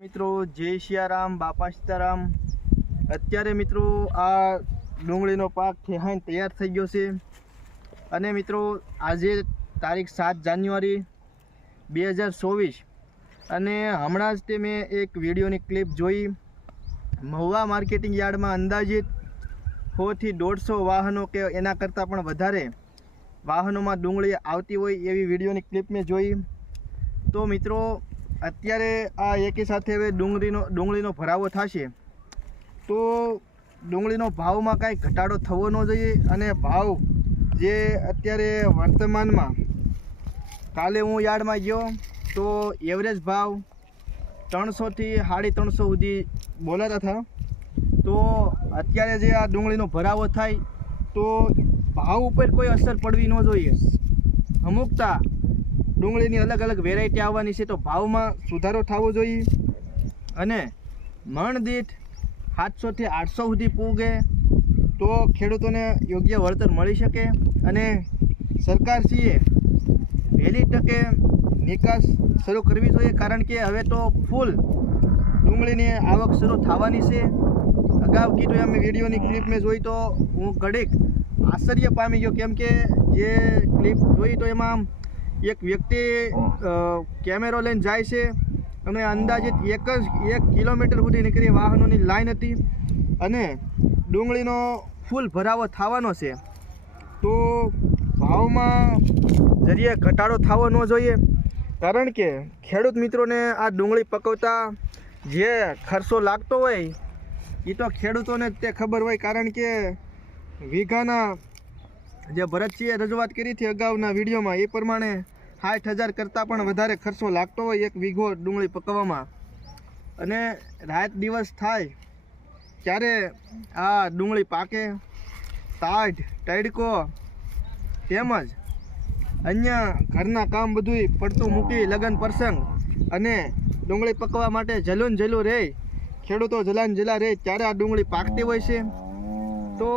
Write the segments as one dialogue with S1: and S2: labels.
S1: મિત્રો, જય સિયારામ બાપા સીતારામ. અત્યારે મિત્રો, આ ડુંગળીનો પાક ઠેહાઈને તૈયાર થઈ ગયો છે. અને મિત્રો, આજે તારીખ સાત જાન્યુઆરી બે હજાર ચોવીસ. અને હમણાં જ તે મેં એક વિડીયોની ક્લિપ જોઈ. મહુવા માર્કેટિંગ યાર્ડમાં અંદાજિત સોથી દોઢસો વાહનો કે એના કરતાં પણ વધારે વાહનોમાં ડુંગળી આવતી હોય એવી વિડીયોની ક્લિપ મેં જોઈ. તો મિત્રો અત્યારે આ એકી સાથે હવે ડુંગળીનો ડુંગળીનો ભરાવો થશે. તો ડુંગળીનો ભાવમાં કાંઈ ઘટાડો થવો ન જોઈએ અને ભાવ જે અત્યારે વર્તમાનમાં કાલે હું યાર્ડમાં ગયો, તો એવરેજ ભાવ ત્રણસોથી સાડી ત્રણસો સુધી બોલાતા હતા. તો અત્યારે જે આ ડુંગળીનો ભરાવો થાય, તો ભાવ ઉપર કોઈ અસર પડવી ન જોઈએ. અમુકતા ડુંગળીની અલગ અલગ વેરાયટી આવવાની છે, તો ભાવમાં સુધારો થવો જોઈએ. અને મણ દીઠ સાતસોથી આઠસો સુધી પૂગે, તો ખેડૂતોને યોગ્ય વળતર મળી શકે. અને સરકારશ્રીએ વહેલી તકે નિકાસ શરૂ કરવી જોઈએ, કારણ કે હવે તો ફૂલ ડુંગળીની આવક શરૂ થવાની છે. અગાઉ કીધું એમ, વિડીયોની ક્લિપ મેં જોઈ, તો હું ઘડીક આશ્ચર્ય પામી ગયો, કેમ કે જે ક્લિપ જોઈ, તો એમાં એક વ્યક્તિ કેમેરો લઈને જાય છે અને અંદાજિત એક જ એક કિલોમીટર સુધી નીકળી વાહનોની લાઈન હતી અને ડુંગળીનો ફૂલ ભરાવો થવાનો છે. તો ભાવમાં જરીએ ઘટાડો થવો ન જોઈએ કારણ કે ખેડૂત મિત્રોને આ ડુંગળી પકવતા જે ખર્ચો લાગતો હોય એ તો ખેડૂતોને જ તે ખબર હોય કારણ કે વીઘાના જે ભરતસિંહે રજૂઆત કરી હતી અગાઉના વિડીયોમાં, એ પ્રમાણે સાઠ હજાર કરતાં પણ વધારે ખર્ચો લાગતો હોય એક વીઘો ડુંગળી પકવવામાં. અને રાત દિવસ થાય, ત્યારે આ ડુંગળી પાકે તાઢ તડકો તેમજ અન્ય ઘરના કામ બધુંય પડતું મૂકી લગ્ન પ્રસંગ અને ડુંગળી પકવા માટે જલુન જલું રહે, ખેડૂતો જલાન જલા રહે, ત્યારે આ ડુંગળી પાકતી હોય છે. તો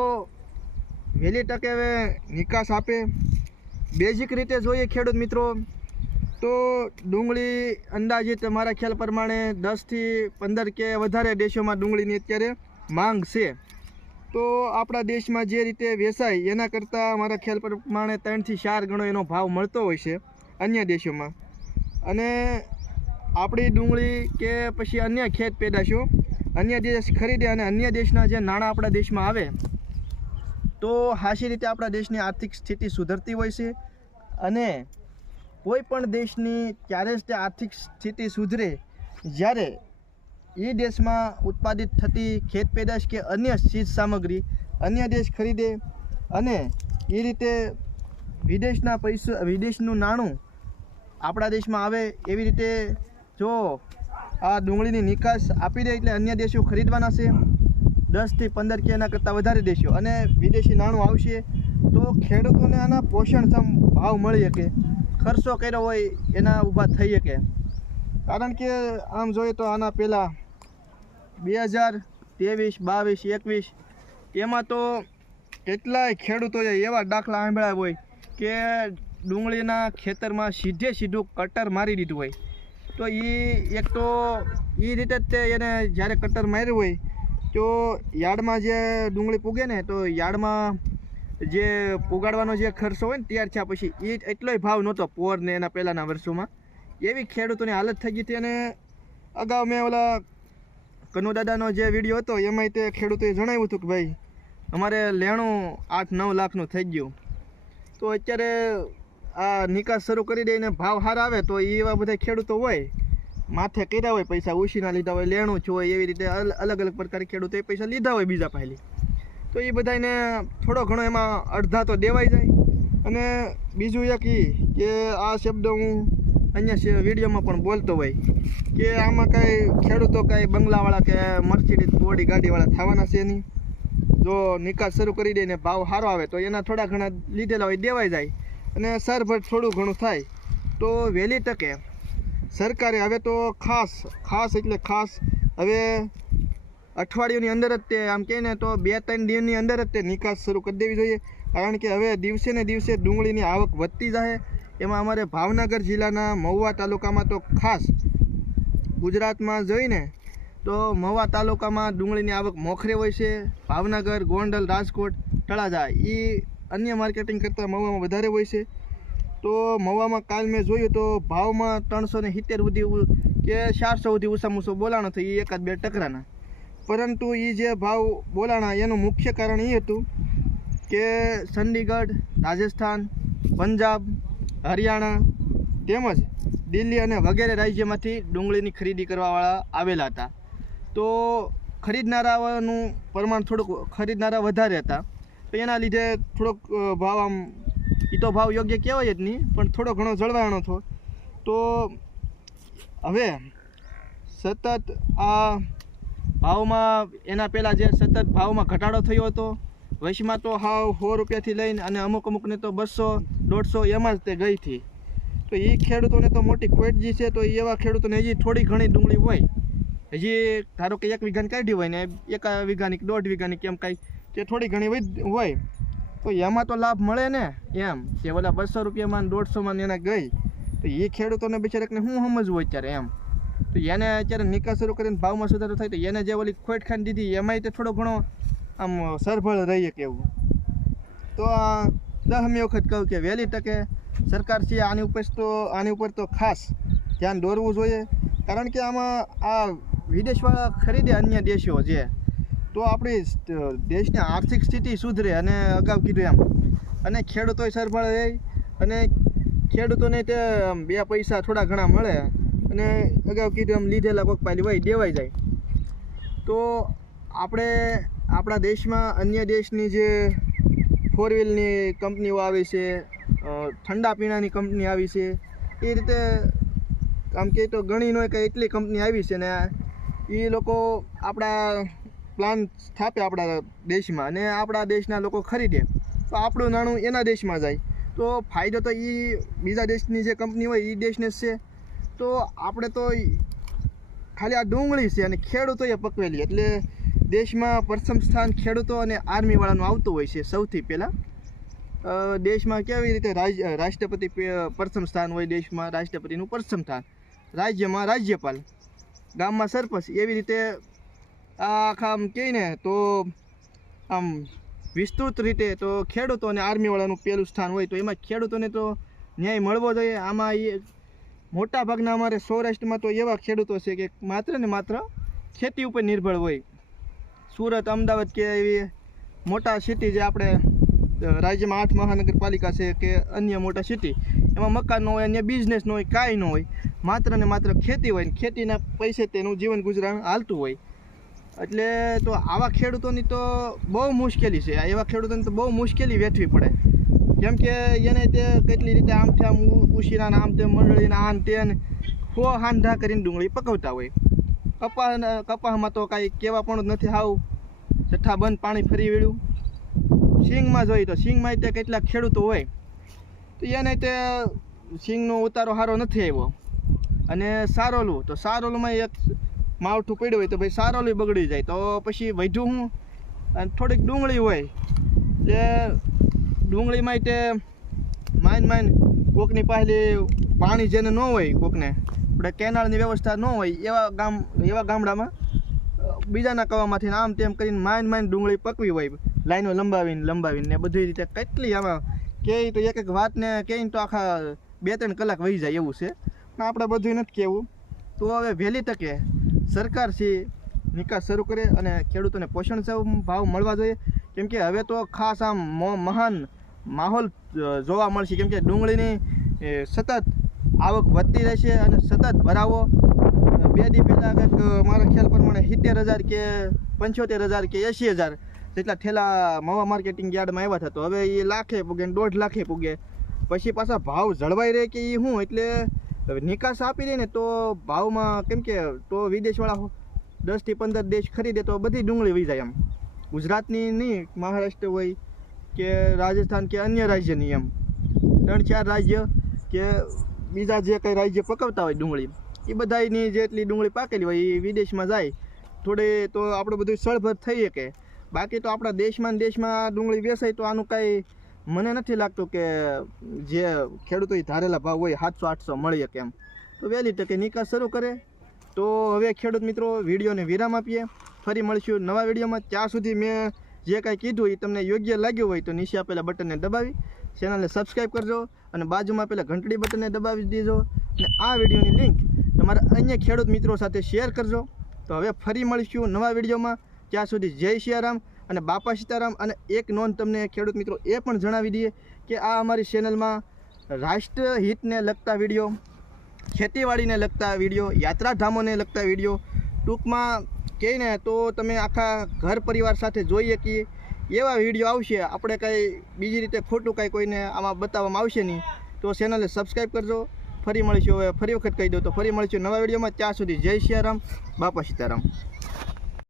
S1: વહેલી તકે હવે નિકાસ આપે. બેઝિક રીતે જોઈએ ખેડૂત મિત્રો, તો ડુંગળી અંદાજિત મારા ખ્યાલ પ્રમાણે દસથી પંદર કે વધારે દેશોમાં ડુંગળીની અત્યારે માંગ છે. તો આપણા દેશમાં જે રીતે વેચાય, એના કરતાં મારા ખ્યાલ પ્રમાણે ત્રણથી ચાર ગણો એનો ભાવ મળતો હોય છે અન્ય દેશોમાં. અને આપણી ડુંગળી કે પછી અન્ય ખેત પેદાશો, અન્ય દેશ ખરીદે અને અન્ય દેશના જે નાણાં આપણા દેશમાં આવે તો હાશી રીતે આપણા દેશની આર્થિક સ્થિતિ સુધરતી હોય છે અને કોઈ પણ દેશની ત્યારે જ તે આર્થિક સ્થિતિ સુધરે, જ્યારે એ દેશમાં ઉત્પાદિત થતી ખેત પેદાશ કે અન્ય ચીજ સામગ્રી અન્ય દેશ ખરીદે અને એ રીતે વિદેશના પૈસા, વિદેશનું નાણું આપણા દેશમાં આવે એવી રીતે જો આ ડુંગળીની નિકાસ આપી દે એટલે અન્ય દેશો ખરીદવાના છે દસથી પંદર કે એના કરતાં વધારે દેશો. અને વિદેશી નાણું આવશે તો ખેડૂતોને આના પોષણક્ષમ ભાવ મળી શકે. ખર્ચો કર્યો હોય એના ઊભા થઈ શકે. કારણ કે આમ જોઈએ તો આના પહેલાં બે હજાર ત્રેવીસ, બાવીસ, એકવીસ એમાં તો કેટલાય ખેડૂતોએ એવા દાખલા સાંભળ્યા હોય કે ડુંગળીના ખેતરમાં સીધે સીધું કટર મારી દીધું હોય. તો એ એક તો એ રીતે જ તે એને જ્યારે કટર માર્યું હોય તો યાર્ડમાં જે ડુંગળી પૂગે ને, તો યાર્ડમાં જે પુગાડવાનો જે ખર્ચો હોય ને, ત્યાર થયા પછી એ એટલોય ભાવ નહોતો પોર ને એના પહેલાંના વર્ષોમાં. એવી ખેડૂતોની હાલત થઈ ગઈ હતી અને અગાઉ મેં ઓલા કનુ દાદાનો જે વીડિયો હતો, એમાંય તે ખેડૂતોએ જણાવ્યું હતું કે ભાઈ, અમારે લેણું આઠ નવ લાખનું થઈ ગયું. તો અત્યારે આ નિકાસ શરૂ કરી દઈને ભાવ હાર આવે તો એવા બધા ખેડૂતો હોય માથે કર્યા હોય, પૈસા ઉછીના લીધા હોય, લેણું છે હોય, એવી રીતે અલ- અલગ અલગ પ્રકારે ખેડૂતોએ પૈસા લીધા હોય બીજા પહેલી તો એ બધાને થોડો ઘણો એમાં અડધા તો દેવાઈ જાય. અને બીજું એક એ કે આ શબ્દ હું અહીંયા વિડીયોમાં પણ બોલતો હોય કે આમાં કાંઈ ખેડૂતો કાંઈ બંગલાવાળા કે મર્સિડીઝ બોડી ગાડીવાળા થવાના છે નહીં. જો નિકાસ શરૂ કરી દે ને ભાવ સારો આવે તો એના થોડા ઘણા લીધેલા હોય દેવાઈ જાય. અને સરભર થોડું ઘણું થાય તો વહેલી તકે સરકારે હવે તો ખાસ ખાસ એટલે ખાસ, હવે અઠવાડિયાની અંદર જ તે આમ કહે ને તો બે ત્રણ દિવસની અંદર જ તે નિકાસ શરૂ કરી દેવી જોઈએ. કારણ કે હવે દિવસે ને દિવસે ડુંગળીની આવક વધતી જાય. એમાં અમારે ભાવનગર જિલ્લાના મહુવા તાલુકામાં તો ખાસ ગુજરાતમાં જોઈને તો મહુવા તાલુકામાં ડુંગળીની આવક મોખરે હોય છે. ભાવનગર, ગોંડલ, રાજકોટ, તળાજા એ અન્ય માર્કેટિંગ કરતાં મહુવામાં વધારે હોય છે. તો મવામાં કાલ મેં જોયું તો ભાવમાં ત્રણસો ને સિત્તેર સુધી કે ચારસો સુધી ઉસામાં ઉસો બોલાણો થયો એ એકાદ બે ટકરાના. પરંતુ એ જે ભાવ બોલાણા, એનું મુખ્ય કારણ એ હતું કે ચંડીગઢ, રાજસ્થાન, પંજાબ, હરિયાણા તેમજ દિલ્હી અને વગેરે રાજ્યમાંથી ડુંગળીની ખરીદી કરવાવાળા આવેલા હતા. તો ખરીદનારાઓનું પ્રમાણ થોડુંક, ખરીદનારા વધારે હતા. તો એના લીધે થોડોક ભાવ આમ એ તો ભાવ યોગ્ય કહેવાય જ નહીં પણ થોડો ઘણો જળવાનો હતો તો હવે સતત આ ભાવમાં, એના પહેલાં જે સતત ભાવમાં ઘટાડો થયો હતો વૈશમાં તો હાવ સો રૂપિયાથી લઈને અને અમુક અમુકને તો બસો, દોઢસો એમાં જ તે ગઈ હતી. તો એ ખેડૂતોને તો મોટી ખોટજી છે, તો એવા ખેડૂતોને હજી થોડી ઘણી ડુંગળી હોય. હજી ધારો કે એક વીઘાની કાઢી હોય ને, એક વીઘાની દોઢ વીઘાની કેમ કાંઈ, તે થોડી ઘણી હોય. તો એમાં તો લાભ મળે ને? એમ. કે ઓલા બસો રૂપિયામાં દોઢસોમાં એને ગઈ. તો એ ખેડૂતોને બિચારકને શું સમજવું અત્યારે એમ? તો એને અત્યારે નિકાસ શરૂ કરીને ભાવમાં સુધારો થાય તો એને જે ઓલી ખોટ ખાંડ દીધી, એમાંય તે થોડો ઘણો આમ સરભળ રહીએ કેવું તો આ દહમી વખત કહું કે વહેલી તકે સરકાર છે આની ઉપર તો, આની ઉપર તો ખાસ ધ્યાન દોરવું જોઈએ. કારણ કે આમાં આ વિદેશવાળા ખરીદે અન્ય દેશો છે તો આપણી દેશની આર્થિક સ્થિતિ સુધરે અને અગાઉ કીધું એમ. અને ખેડૂતોય સરભળ રહે. અને ખેડૂતોને તે બે પૈસા થોડા ઘણા મળે. અને અગાઉ કીધું એમ, લીધેલા કોઈક પાલી હોય, દેવાઈ જાય. તો આપણે આપણા દેશમાં અન્ય દેશની જે ફોર વ્હીલની કંપનીઓ આવી છે ઠંડા પીણાની કંપની આવી છે, એ રીતે આમ કે તો ગણી નો એટલી કંપની આવી છે ને એ લોકો આપણા પ્લાન સ્થાપે આપણા દેશમાં અને આપણા દેશના લોકો ખરીદે. તો આપણું નાણું એના દેશમાં જાય. તો ફાયદો તો એ બીજા દેશની જે કંપની હોય એ દેશને છે. તો આપણે તો ખાલી આ ડુંગળી છે અને ખેડૂતોએ પકવેલી. એટલે દેશમાં પ્રથમ સ્થાન ખેડૂતો અને આર્મીવાળાનું આવતું હોય છે સૌથી પહેલાં. દેશમાં કેવી રીતે રાષ્ટ્રપતિ પ્રથમ સ્થાન હોય દેશમાં રાષ્ટ્રપતિનું પ્રથમ સ્થાન. રાજ્યમાં રાજ્યપાલ. ગામમાં સરપંચ. એવી રીતે આખા આમ કહે ને તો આમ વિસ્તૃત રીતે તો ખેડૂતો અને આર્મીવાળાનું પહેલું સ્થાન હોય તો એમાં ખેડૂતોને તો ન્યાય મળવો જોઈએ. આમાં એ મોટા ભાગના અમારે સૌરાષ્ટ્રમાં તો એવા ખેડૂતો છે કે માત્ર ને માત્ર ખેતી ઉપર નિર્ભર હોય. સુરત, અમદાવાદ કે એવી મોટા સિટી જે આપણે રાજ્યમાં આઠ મહાનગરપાલિકા છે કે અન્ય મોટા સિટી એમાં મકાન ન હોય, અન્ય બિઝનેસ ન હોય, કાંઈ ન હોય, માત્ર ને માત્ર ખેતી હોય ને ખેતીના પૈસે તેનું જીવન ગુજરાન હાલતું હોય. એટલે તો આવા ખેડૂતોની તો બહુ મુશ્કેલી છે. એવા ખેડૂતોને તો બહુ મુશ્કેલી વેઠવી પડે. કેમ કે એને તે કેટલી રીતે આમથી આમ ઉ- આમ તેમ મંડળીના આન તેને હો હાંધા કરીને ડુંગળી પકવતા હોય. કપા કપાસમાં તો કાંઈ કહેવા પણ નથી આવું જઠ્ઠા બંધ પાણી ફરી વળ્યું. સિંગમાં જોઈએ તો સિંગમાં તે કેટલાક ખેડૂતો હોય. તો એને તે સિંગનો ઉતારો સારો નથી આવ્યો. અને સારોલું, તો સારોલુંમાં એક માવઠું પડ્યું હોય તો ભાઈ સારોલું બગડી જાય. તો પછી વધ્યું હું અને થોડીક ડુંગળી હોય. એટલે ડુંગળીમાં તે માઇન માઇન કોકની પહેલી પાણી જેને ન હોય કોકને, આપણે કેનાળની વ્યવસ્થા ન હોય એવા ગામ, એવા ગામડામાં બીજાના કવામાંથી આમ તેમ કરીને માઇન માઇન ડુંગળી પકવી હોય. લાઈનો લંબાવીને લંબાવીને ને બધી રીતે કેટલી આમાં કહે તો એક એક વાતને કે તો આખા બે ત્રણ કલાક વહી જાય એવું છે. પણ આપણે બધું નથી કહેવું તો હવે વહેલી તકે સરકાર છે, નિકાસ શરૂ કરે અને ખેડૂતોને પોષણ ભાવ મળવા જોઈએ. કેમ કે હવે તો ખાસ આમ મહાન માહોલ જોવા મળશે. કેમ કે ડુંગળીની સતત આવક વધતી રહેશે અને સતત ભરાવો. બે દી પહેલાં કંઈક મારા ખ્યાલ પ્રમાણે સિત્તેર હજાર કે પંચોતેર હજાર કે એંસી હજાર જેટલા ઠેલા મવા માર્કેટિંગ યાર્ડમાં આવ્યા હતા. તો હવે એ લાખે પૂગે દોઢ લાખે પૂગે. પછી પાછા ભાવ જળવાઈ રહે કે એ શું? એટલે હવે નિકાસ આપી દે ને તો ભાવમાં કેમ કે તો વિદેશવાળા દસથી પંદર દેશ ખરીદે તો બધી ડુંગળી વહી જાય એમ. ગુજરાતની નહીં, મહારાષ્ટ્ર હોય કે રાજસ્થાન કે અન્ય રાજ્યની એમ. ત્રણ ચાર રાજ્ય કે બીજા જે કંઈ રાજ્ય પકવતા હોય ડુંગળી, એ બધાની જેટલી ડુંગળી પાકેલી હોય એ વિદેશમાં જાય. થોડી તો આપણું બધું સળભર થઈ શકે. બાકી તો આપણા દેશમાં દેશમાં ડુંગળી વેસાય તો આનું કાંઈ મને નથી લાગતું કે જે ખેડૂતોએ ધારેલા ભાવ હોય સાતસો, આઠસો મળી શકે એમ. તો વહેલી તકે નિકાસ શરૂ કરે. તો હવે ખેડૂત મિત્રો, વિડીયોને વિરામ આપીએ. ફરી મળીશું નવા વિડીયોમાં. ત્યાં સુધી મેં જે કાંઈ કીધું એ તમને યોગ્ય લાગ્યું હોય તો નીચે આપેલા બટનને દબાવી, ચેનલને સબસ્ક્રાઈબ કરજો અને બાજુમાં પેલા ઘંટડી બટનને દબાવી દેજો. અને આ વિડીયોની લિંક તમારા અન્ય ખેડૂત મિત્રો સાથે શેર કરજો. તો હવે ફરી મળીશું નવા વિડીયોમાં. ત્યાં સુધી જય સિયારામ અને બાપા સીતારામ અને એક નોંધ તમને ખેડૂત મિત્રો એ પણ જણાવી દઈએ કે આ અમારી ચેનલમાં રાષ્ટ્રહિતને લગતા વીડિયો ખેતીવાડીને લગતા વીડિયો યાત્રાધામોને લગતા વીડિયો ટૂંકમાં કહીને તો તમે આખા ઘર પરિવાર સાથે જોઈએ કે એવા વીડિયો આવશે. આપણે કાંઈ બીજી રીતે ખોટું કાંઈ કોઈને આમાં બતાવવામાં આવશે નહીં. તો ચેનલને સબસ્ક્રાઈબ કરજો. ફરી મળીશું હવે, ફરી વખત કહી દઉં તો ફરી મળીશું નવા વિડીયોમાં ત્યાં સુધી જય સિયારામ બાપા સીતારામ.